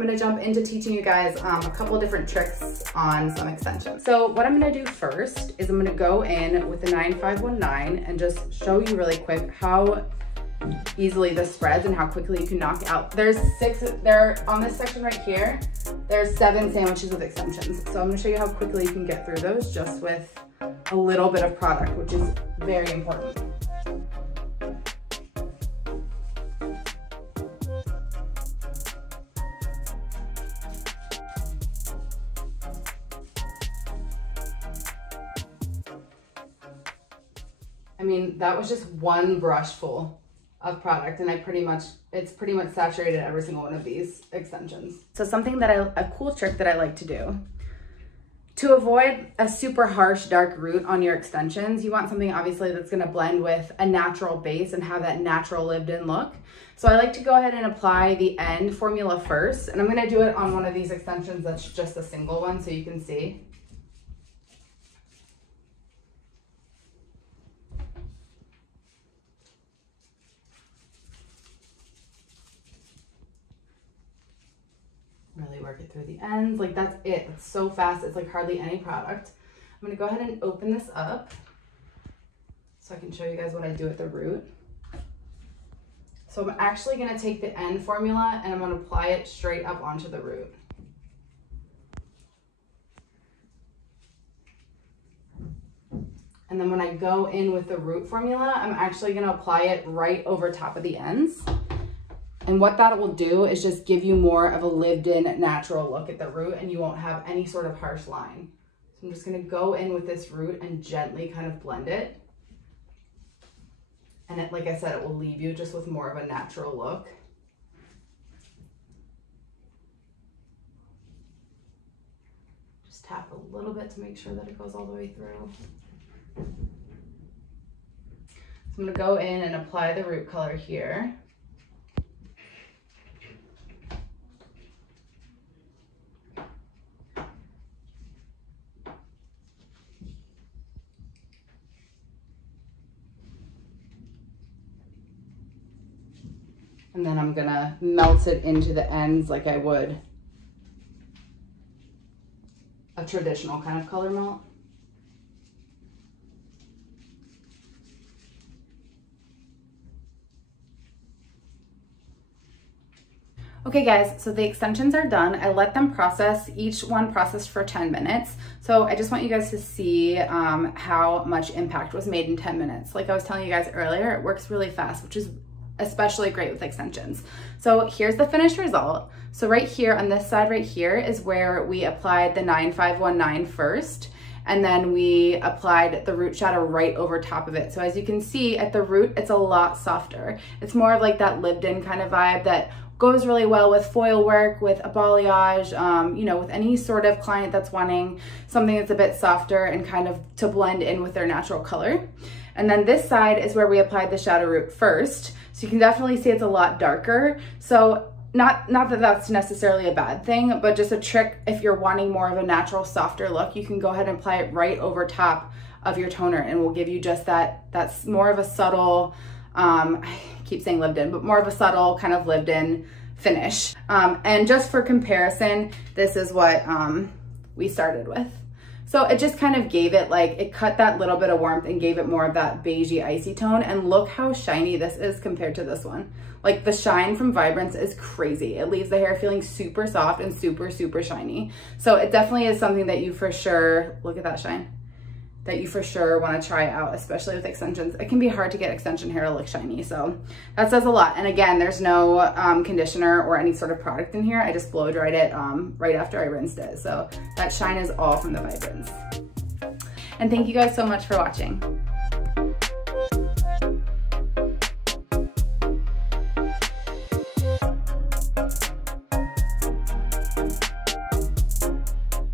I'm gonna jump into teaching you guys a couple of different tricks on some extensions. So what I'm gonna do first is I'm gonna go in with the 9519 and just show you really quick how easily this spreads and how quickly you can knock it out. There's on this section right here, there's 7 sandwiches with extensions. So I'm gonna show you how quickly you can get through those just with a little bit of product, which is very important. I mean, that was just one brush full of product, and it's pretty much saturated every single one of these extensions. So something a cool trick that I like to do to avoid a super harsh dark root on your extensions, you want something obviously that's gonna blend with a natural base and have that natural lived-in look. So I like to go ahead and apply the end formula first, and I'm gonna do it on one of these extensions that's just a single one so you can see. Really work it through the ends. Like that's it. It's so fast. It's like hardly any product. I'm going to go ahead and open this up so I can show you guys what I do at the root. So I'm actually going to take the end formula and I'm going to apply it straight up onto the root. And then when I go in with the root formula, I'm actually going to apply it right over top of the ends. And what that will do is just give you more of a lived-in natural look at the root, and you won't have any sort of harsh line. So I'm just gonna go in with this root and gently kind of blend it. And like I said, it will leave you just with more of a natural look. Just tap a little bit to make sure that it goes all the way through. So I'm gonna go in and apply the root color here. And then I'm gonna melt it into the ends like I would a traditional kind of color melt. Okay guys, so the extensions are done. I let them process, each one processed for 10 minutes. So I just want you guys to see how much impact was made in 10 minutes. Like I was telling you guys earlier, it works really fast, which is especially great with extensions. So here's the finished result. So right here on this side right here is where we applied the 9519 first, and then we applied the root shadow right over top of it. So as you can see at the root, it's a lot softer. It's more of like that lived-in kind of vibe that goes really well with foil work, with a balayage, you know, with any sort of client that's wanting something that's a bit softer and kind of to blend in with their natural color. And then this side is where we applied the shadow root first. So you can definitely see it's a lot darker. So not that that's necessarily a bad thing, but just a trick if you're wanting more of a natural, softer look, you can go ahead and apply it right over top of your toner and will give you just that's more of a subtle, I keep saying lived in, but more of a subtle kind of lived in finish. And just for comparison, this is what we started with. So it just kind of gave it it cut that little bit of warmth and gave it more of that beigey icy tone. And look how shiny this is compared to this one. Like the shine from Vibrance is crazy. It leaves the hair feeling super soft and super, super shiny. So it definitely is something that you for sure, look at that shine, that you for sure want to try out, especially with extensions. It can be hard to get extension hair to look shiny. So that says a lot. And again, there's no conditioner or any sort of product in here. I just blow dried it right after I rinsed it. So that shine is all from the Vibrance. And thank you guys so much for watching.